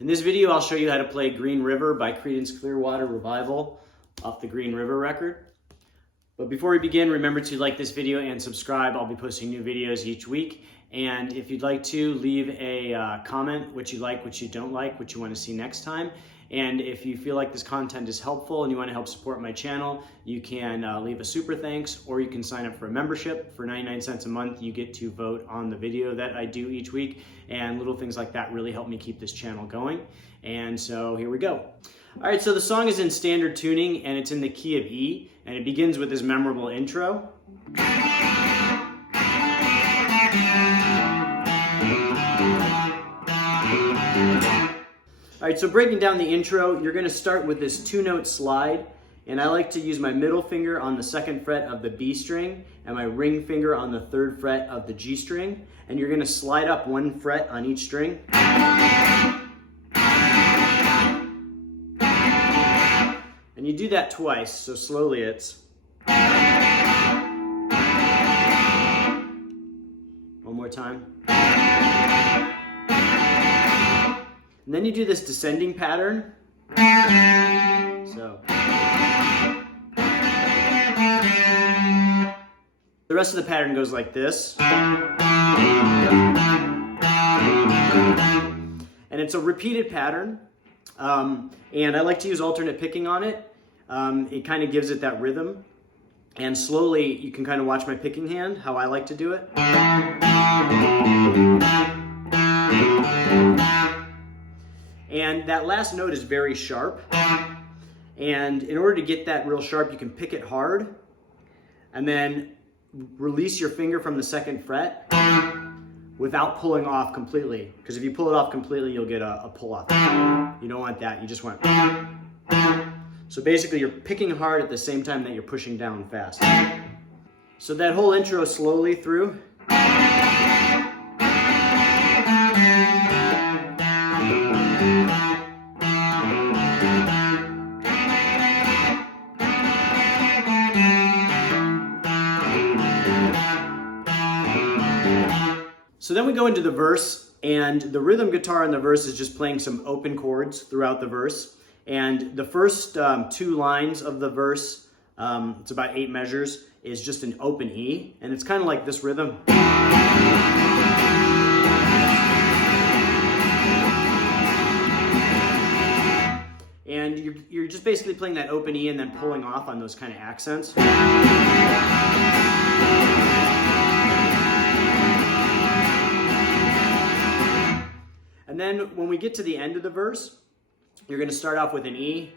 In this video, I'll show you how to play Green River by Creedence Clearwater Revival off the Green River record. But before we begin, remember to like this video and subscribe. I'll be posting new videos each week. And if you'd like to, leave a comment, what you like, what you don't like, what you want to see next time. And if you feel like this content is helpful and you want to help support my channel, you can leave a super thanks, or you can sign up for a membership. For 99 cents a month, you get to vote on the video that I do each week, and little things like that really help me keep this channel going. And so here we go. All right, so the song is in standard tuning, and it's in the key of E, and it begins with this memorable intro. All right, so breaking down the intro, you're gonna start with this 2-note slide, and I like to use my middle finger on the 2nd fret of the B string and my ring finger on the 3rd fret of the G string, and you're gonna slide up 1 fret on each string. And you do that twice, so slowly it's. One more time. And then you do this descending pattern. So. The rest of the pattern goes like this. And it's a repeated pattern. And I like to use alternate picking on it. It kind of gives it that rhythm. And slowly you can kind of watch my picking hand, how I like to do it. And that last note is very sharp. And in order to get that real sharp, you can pick it hard and then release your finger from the 2nd fret without pulling off completely. Because if you pull it off completely, you'll get a pull off. You don't want that. You just want. So basically, you're picking hard at the same time that you're pushing down fast. So that whole intro slowly through. So then we go into the verse, and the rhythm guitar in the verse is just playing some open chords throughout the verse. And the first 2 lines of the verse, it's about 8 measures, is just an open E, and it's kind of like this rhythm. And you're just basically playing that open E and then pulling off on those kind of accents. And then when we get to the end of the verse, you're going to start off with an E.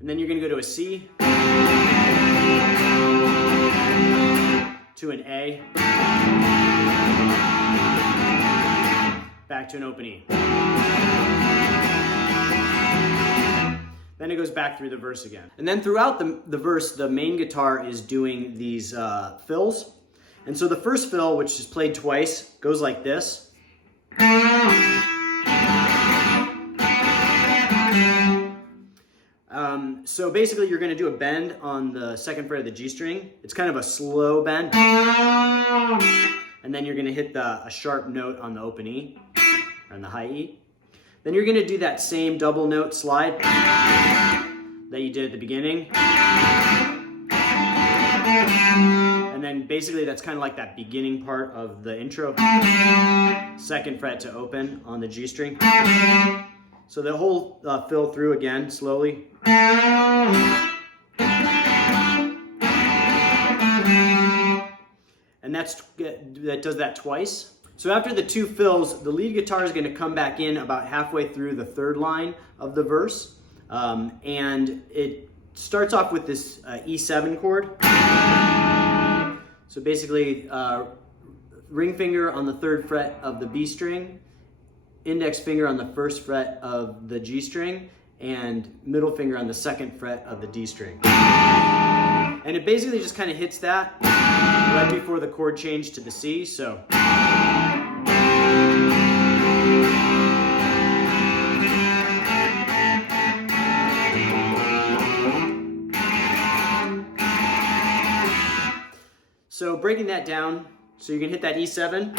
And then you're going to go to a C, to an A, back to an open E. Then it goes back through the verse again. And then throughout the verse, the main guitar is doing these fills. And so the first fill, which is played twice, goes like this. So basically you're going to do a bend on the 2nd fret of the G string. It's kind of a slow bend. And then you're going to hit a sharp note on the open E, or on the high E. Then you're going to do that same double note slide that you did at the beginning. And then basically that's kind of like that beginning part of the intro. 2nd fret to open on the G string. So the whole fill through again, slowly. And that does that twice. So after the 2 fills, the lead guitar is going to come back in about halfway through the 3rd line of the verse. And it starts off with this E7 chord. So basically, ring finger on the 3rd fret of the B string, index finger on the 1st fret of the G string, and middle finger on the 2nd fret of the D string. And it basically just kind of hits that right before the chord change to the C. So. So breaking that down, so you can hit that E7,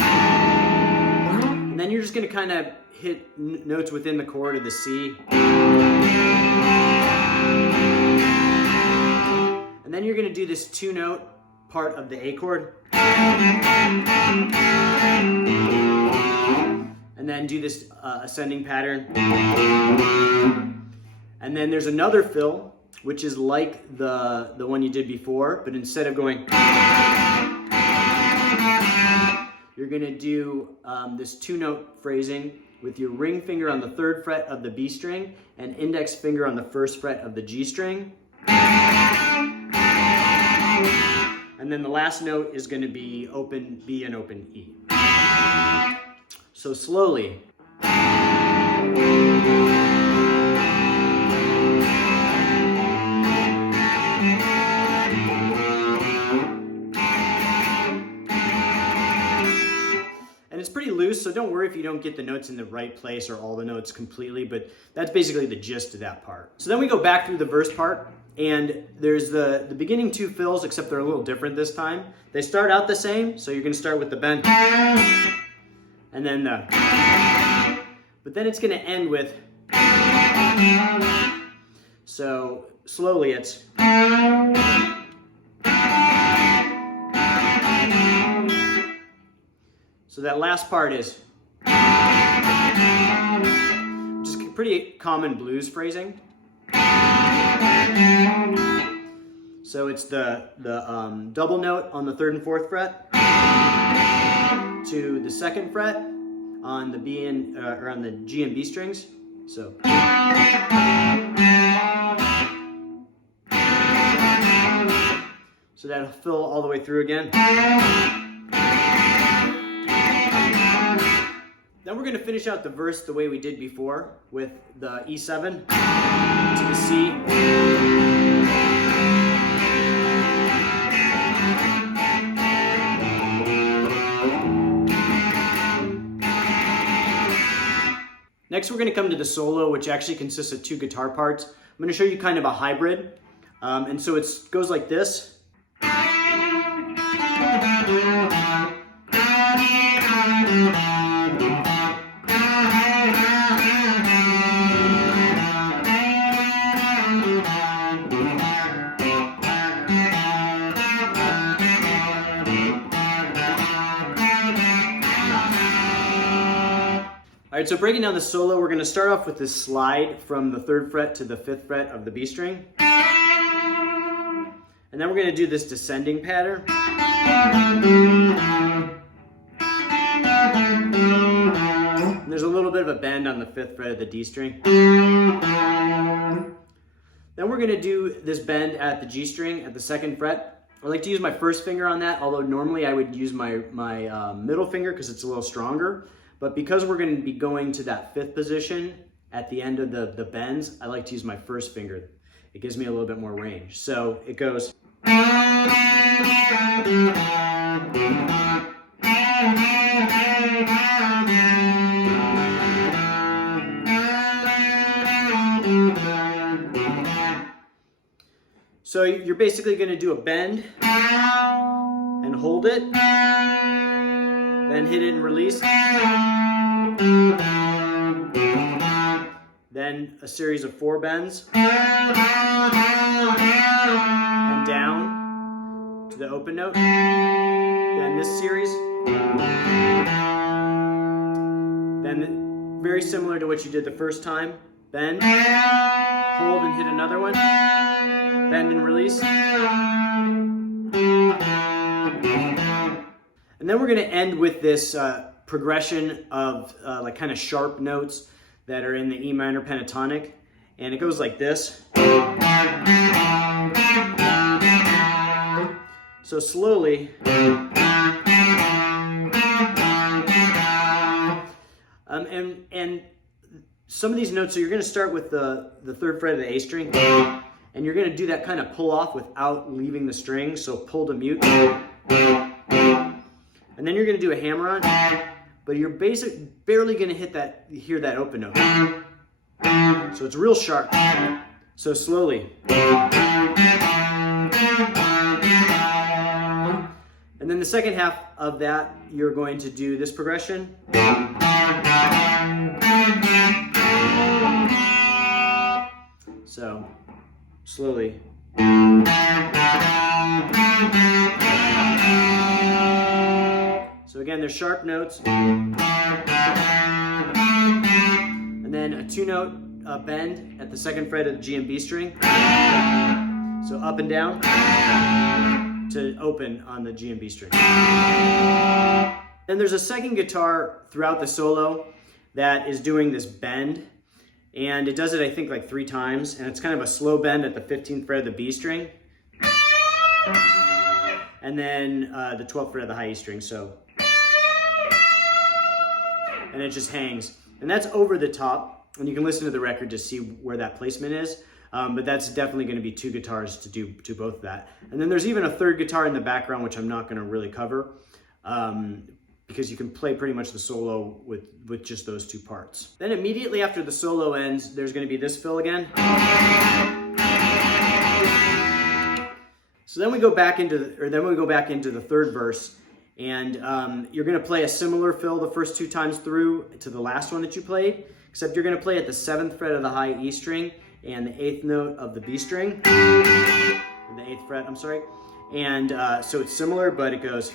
then you're just going to kind of hit notes within the chord of the C. And then you're going to do this 2-note part of the A chord. And then do this ascending pattern. And then there's another fill, which is like the one you did before, but instead of going, you're going to do this 2-note phrasing with your ring finger on the 3rd fret of the B string and index finger on the 1st fret of the G string. And then the last note is going to be open B and open E. So slowly. And it's pretty loose, so don't worry if you don't get the notes in the right place or all the notes completely, but that's basically the gist of that part. So then we go back through the verse part, and there's the beginning 2 fills, except they're a little different this time. They start out the same, so you're going to start with the bend, and then the, but then it's going to end with, so slowly it's, so that last part is just pretty common blues phrasing. So it's the double note on the 3rd and 4th fret to the 2nd fret on the B and or on the G and B strings. So that'll fill all the way through again. Then we're going to finish out the verse the way we did before with the E7 to the C. Next we're going to come to the solo, which actually consists of 2 guitar parts. I'm going to show you kind of a hybrid. And so it goes like this. All right, so breaking down the solo, we're going to start off with this slide from the 3rd fret to the 5th fret of the B string. And then we're going to do this descending pattern. And there's a little bit of a bend on the 5th fret of the D string. Then we're going to do this bend at the G string at the 2nd fret. I like to use my 1st finger on that, although normally I would use my middle finger because it's a little stronger. But because we're going to be going to that 5th position at the end of the bends, I like to use my 1st finger. It gives me a little bit more range. So it goes. So you're basically going to do a bend and hold it. Then hit it and release. Then a series of 4 bends. And down to the open note. Then this series. Then very similar to what you did the first time. Bend, hold and hit another one. Bend and release. And then we're going to end with this progression of like kind of sharp notes that are in the E minor pentatonic. And it goes like this. So slowly. And some of these notes, so you're going to start with the 3rd fret of the A string. And you're going to do that kind of pull off without leaving the string. So pull to mute. And then you're going to do a hammer on, but you're barely going to hear that open note. So it's real sharp. So slowly. And And then the second half of that, you're going to do this progression. So, slowly. So again, they're sharp notes. And then a 2-note bend at the 2nd fret of the G and B string. So up and down to open on the G and B string. Then there's a second guitar throughout the solo that is doing this bend. And it does it, I think, like 3 times. And it's kind of a slow bend at the 15th fret of the B string. And then the 12th fret of the high E string. So, and it just hangs. And that's over the top. And you can listen to the record to see where that placement is. But that's definitely going to be 2 guitars to do both of that. And then there's even a 3rd guitar in the background, which I'm not going to really cover. Because you can play pretty much the solo with just those 2 parts. Then immediately after the solo ends, there's going to be this fill again. So then we go back into the 3rd verse, and you're going to play a similar fill the first 2 times through to the last one that you played, except you're going to play at the 7th fret of the high E string and the 8th note of the B string, or the 8th fret, I'm sorry. And so it's similar, but it goes.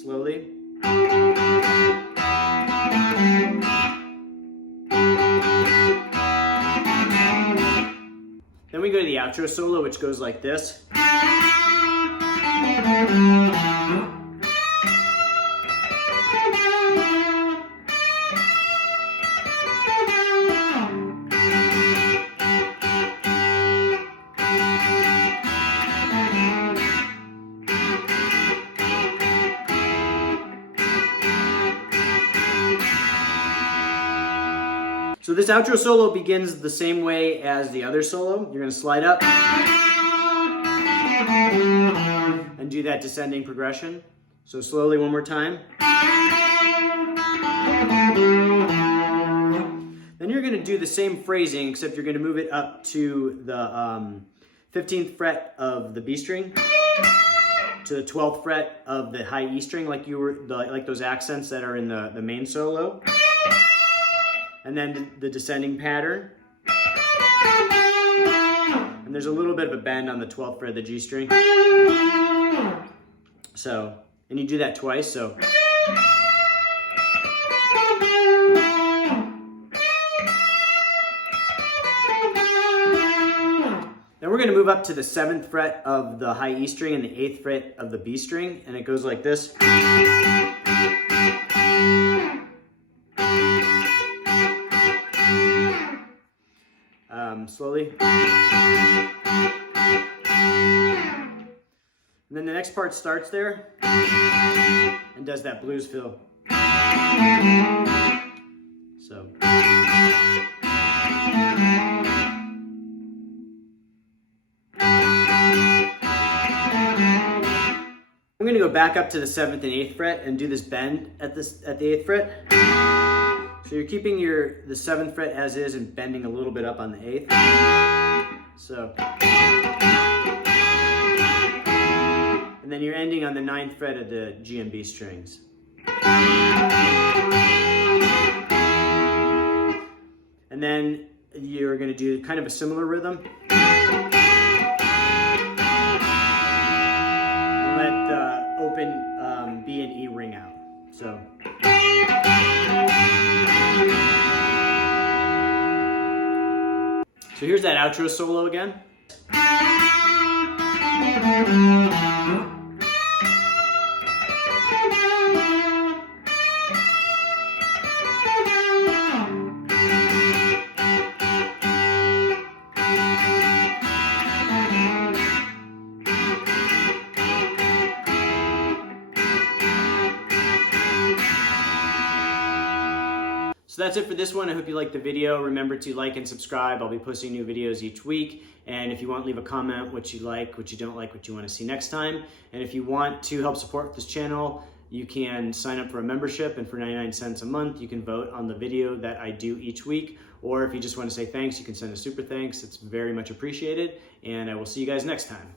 Slowly. Then we go to the outro solo, which goes like this. So this outro solo begins the same way as the other solo. You're going to slide up and do that descending progression. So slowly one more time. Then you're going to do the same phrasing, except you're going to move it up to the 15th fret of the B string, to the 12th fret of the high E string, like those accents that are in the main solo. And then the descending pattern. And there's a little bit of a bend on the 12th fret of the G string. So, and you do that twice, so. Then we're going to move up to the 7th fret of the high E string and the 8th fret of the B string, and it goes like this. Slowly. And then the next part starts there and does that blues fill. So. I'm going to go back up to the 7th and 8th fret and do this bend at the 8th fret. So you're keeping the 7th fret as is and bending a little bit up on the 8th. So. And then you're ending on the 9th fret of the G and B strings. And then you're going to do kind of a similar rhythm. And let the open B and E ring out. So. So here's that outro solo again. So that's it for this one. I hope you liked the video. Remember to like and subscribe. I'll be posting new videos each week. And if you want, leave a comment what you like, what you don't like, what you want to see next time. And if you want to help support this channel, you can sign up for a membership, and for 99 cents a month, you can vote on the video that I do each week. or if you just want to say thanks, you can send a super thanks. It's very much appreciated, and I will see you guys next time.